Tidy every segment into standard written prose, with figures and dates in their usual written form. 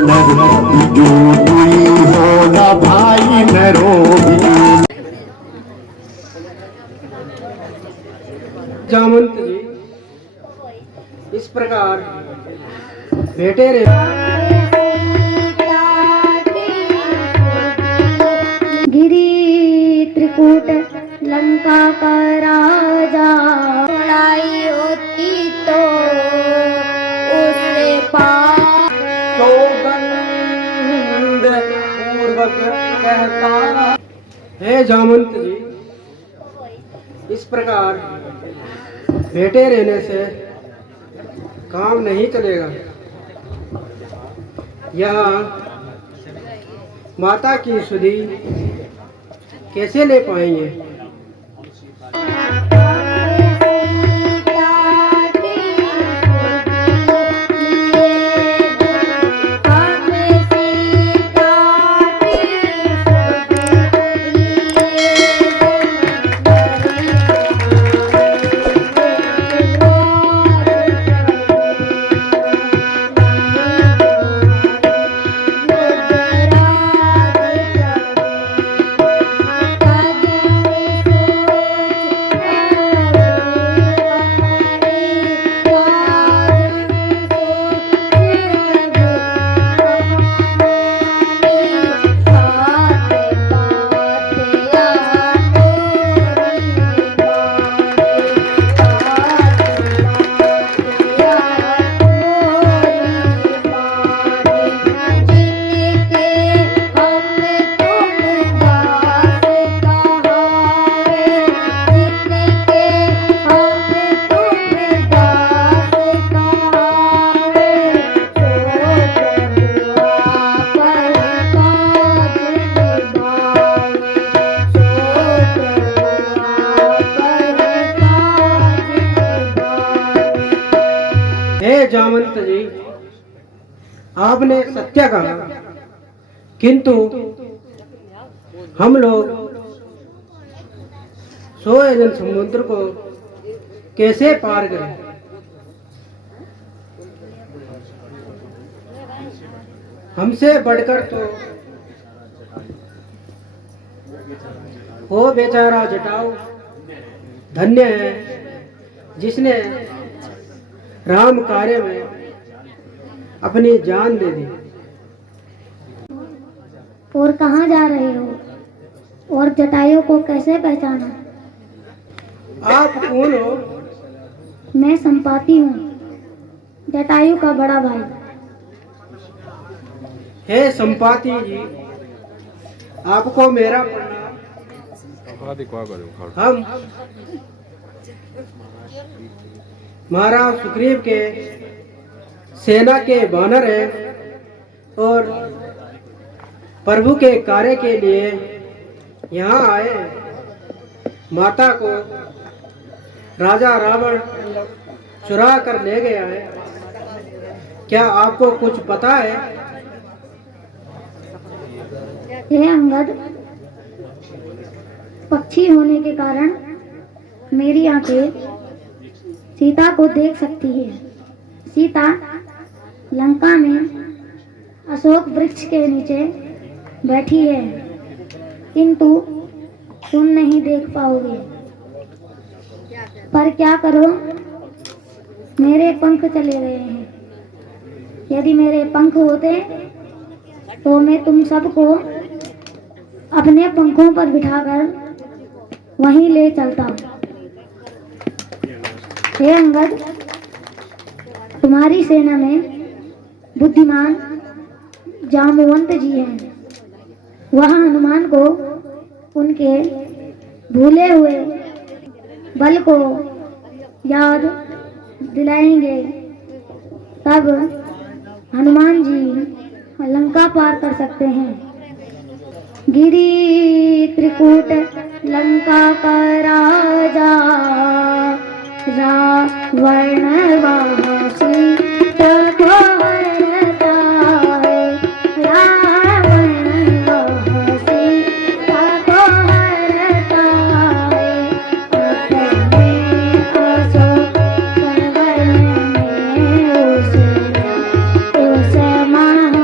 जो कोई हो ना भाई नरो जामंत जी इस प्रकार बैठे रहे। गिरी त्रिकूट लंका का राजा, लड़ाई होती तो उससे पार सौगंध पूर्वक कहता है जामंत जी इस प्रकार बैठे रहने से काम नहीं चलेगा। यहाँ माता की सुधि कैसे ले पाएंगे? हे जामंत जी आपने सत्य कहा, किंतु हम लोग 100 योजन समुद्र को कैसे पार करें? हमसे बढ़कर तो वो बेचारा जटाऊ धन्य है जिसने राम कार्य में अपनी जान दे दी। और कहाँ जा रहे हो और जटायु को कैसे पहचाना? आप कौन हो? मैं संपाति हूँ, जटायु का बड़ा भाई। हे संपाति जी आपको मेरा प्रणाम। हम महाराज सुग्रीव के सेना के बानर हैं और प्रभु के कार्य के लिए यहाँ आए। माता को राजा रावण चुरा कर ले गया है। क्या आपको कुछ पता है? हे अंगद, पक्षी होने के कारण मेरी आंखें सीता को देख सकती है। सीता लंका में अशोक वृक्ष के नीचे बैठी है, किंतु तुम नहीं देख पाओगे। पर क्या करो, मेरे पंख चले गए हैं। यदि मेरे पंख होते तो मैं तुम सबको अपने पंखों पर बिठाकर वहीं ले चलता। हे अंगद, तुम्हारी सेना में बुद्धिमान जामवंत जी हैं। वह हनुमान को उनके भूले हुए बल को याद दिलाएंगे, तब हनुमान जी लंका पार कर सकते हैं। गिरी त्रिकूट लंका का राजा, रावण वासी को हरता है। रावण वासी को हरता है। अपने अशोक वन में उस महान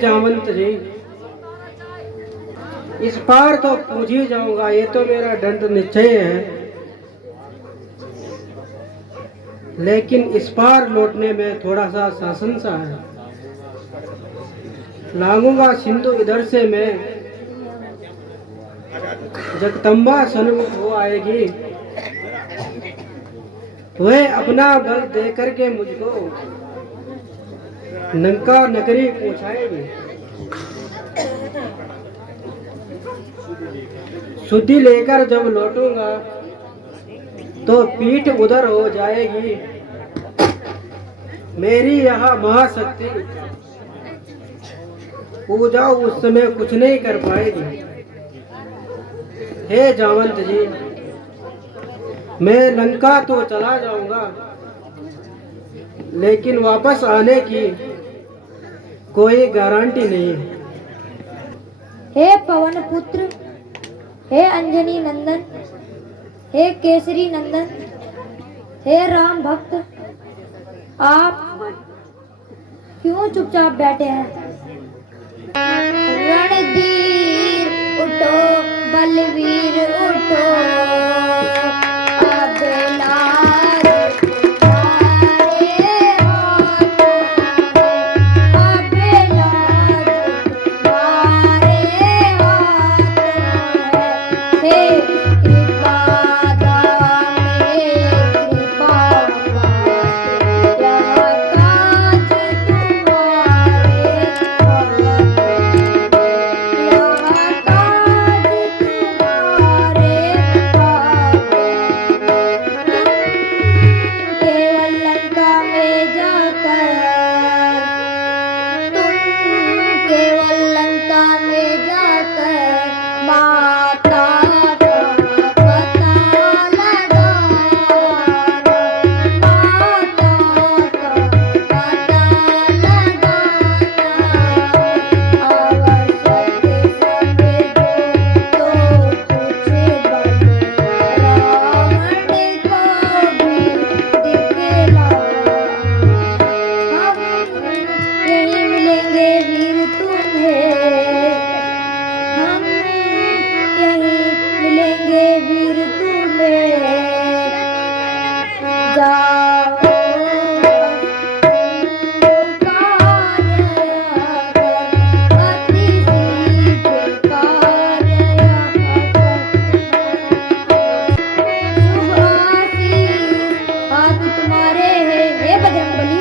जामवंत जी, इस पार तो पूछ ही जाऊंगा, ये तो मेरा दृढ़ निश्चय है। लेकिन इस पार लौटने में थोड़ा सा शासन सा है। लांगूंगा सिंधु इधर से मैं, जगदम्बा सन्मुख हो आएगी, वह अपना बल दे करके मुझको लंका नगरी पहुंचाएगी। शुद्धि लेकर जब लौटूंगा तो पीठ उधर हो जाएगी, मेरी यह महाशक्ति पूजा उस समय कुछ नहीं कर पाएगी। हे जामवंत जी, मैं लंका तो चला जाऊंगा, लेकिन वापस आने की कोई गारंटी नहीं है। हे पवन पुत्र, हे अंजनी नंदन, हे केसरी नंदन, हे राम भक्त, आप क्यों चुपचाप बैठे हैं? रणधीर उठो, बलवीर उठो, अब लाज तुम्हारे हाथों है, अब लाज तुम्हारे हाथों है। हे कृपा दामे कृपा पाते, यह काज तुम्हारे हाथों है, यह काज तुम्हारे हाथों है। केवल लंका में जाकर, तुम केवल लंका में जाकर माता का पता लगाना, माता का पता लगाना। आवश्यक समझो तो कुछ बने, रावण को भी दिखलाना। हम यहीं मिलेंगे वीर तुम्हें, हम यहीं मिलेंगे वीर तुम्हें। जाओ कार्य कर, अति शीघ्र कार्य शुभ आशीष हाथ तुम्हारे हैं, हे बजरंगबली,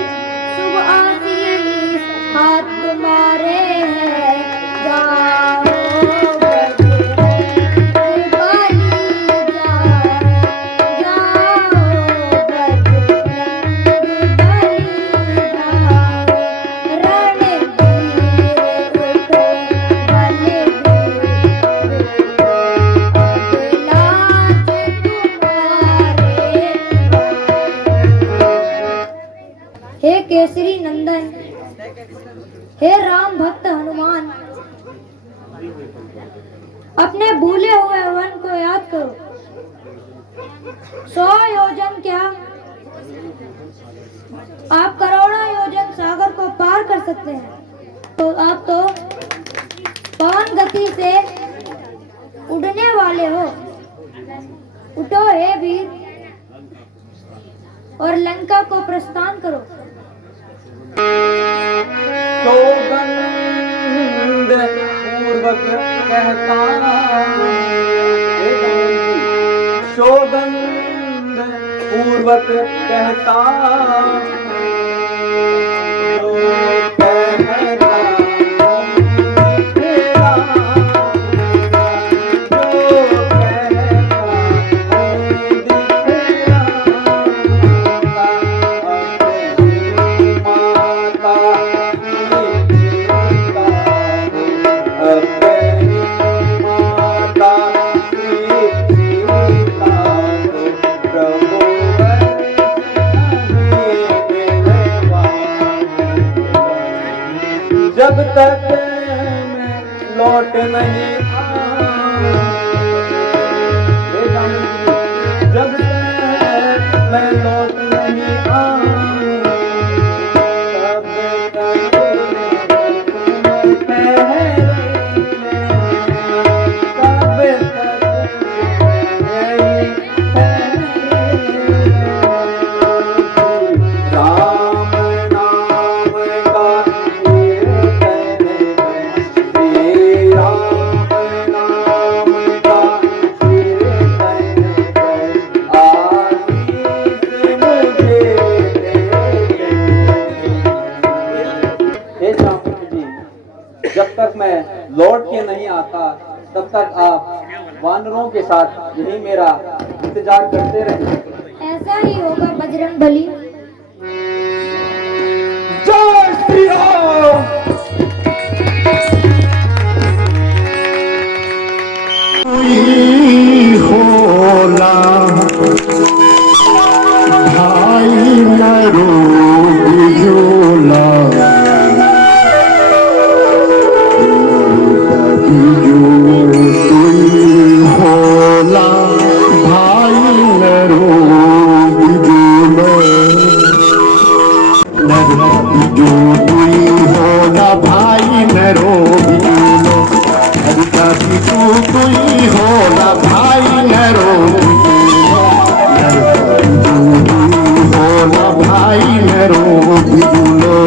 शुभ आशीष हाथ तुम्हारे हैं। जाओ बजरंगबली जाओ, जाओ बजरंगबली जाओ। रणधीर उठो, बलवीर उठो, अब लाज तुम्हारे हाथों। हे केसरी नंदन, हे राम भक्त हनुमान, अपने भूले हुए वन को याद करो। 100 योजन क्या, आप करोड़ों योजन सागर को पार कर सकते हैं। तो आप तो पवन गति से उड़ने वाले हो। उठो हे वीर, और लंका को प्रस्थान करो। सौगंध पूर्वक कहता, सौगंध पूर्वक कहता, जो कहता हूँ तेरा, जो कहता हूँ दिखेगा, अपनी माता जब तक मैं लौट नहीं आऊं, जब तक मैं लौट नहीं आऊं, तब तक तब तक आप वानरों के साथ यही मेरा इंतजार करते रहिए। ऐसा ही होगा बजरंगबली। जय श्री राम। कोई होला भाई नरो बिजोला कोई होला भाई नरो बिजोला बिजो कोई होला भाई नरो बिजोला बिजू कोई होला भाई नरो होला भाई नरो बिजुलो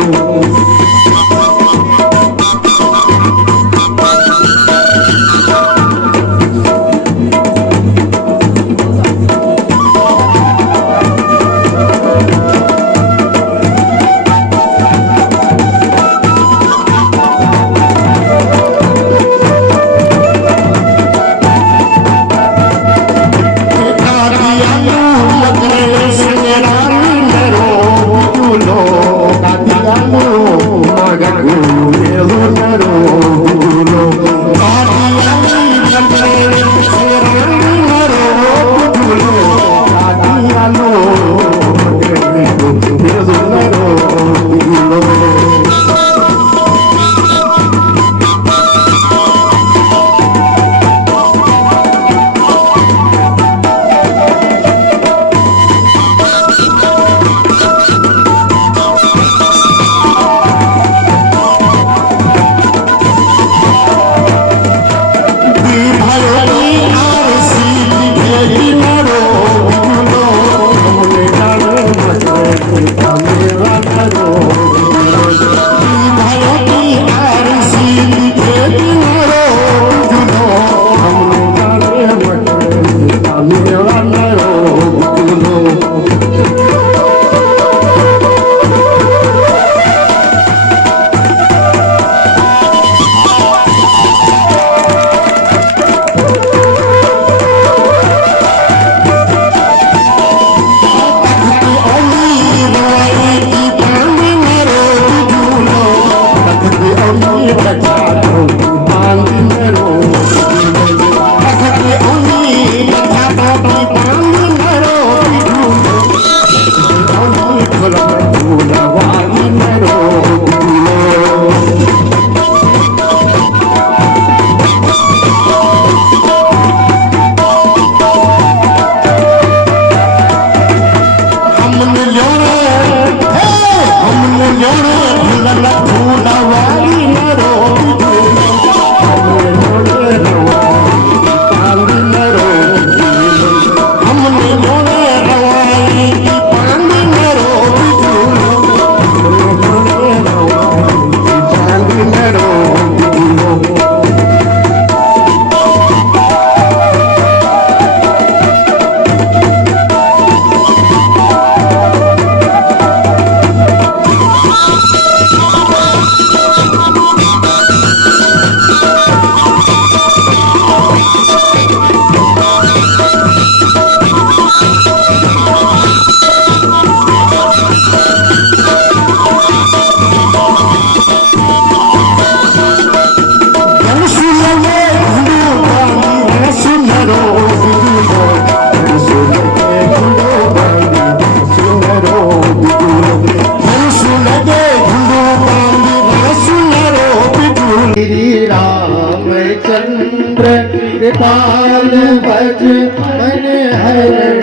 कृपाल भज मन हरण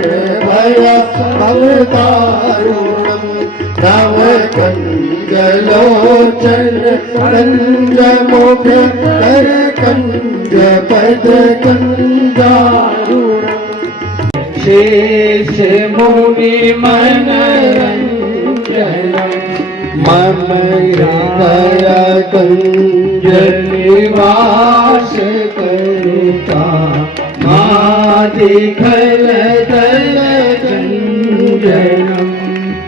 भय भवतारुणम नव कंजलोचन कंज मुख कर कंज पद कंजारुणम शेष मुनि मन मम दया कंज निवास करुता मादिखल दल कंजनम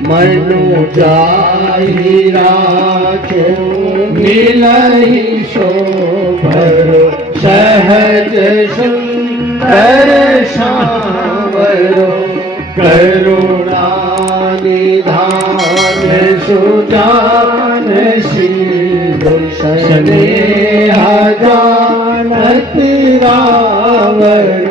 मनु जाहि राखो मिलहि शोभर सहज सुंदर श्यामरो करुणा निधान सुजान शीलो स्नेह जानत रावण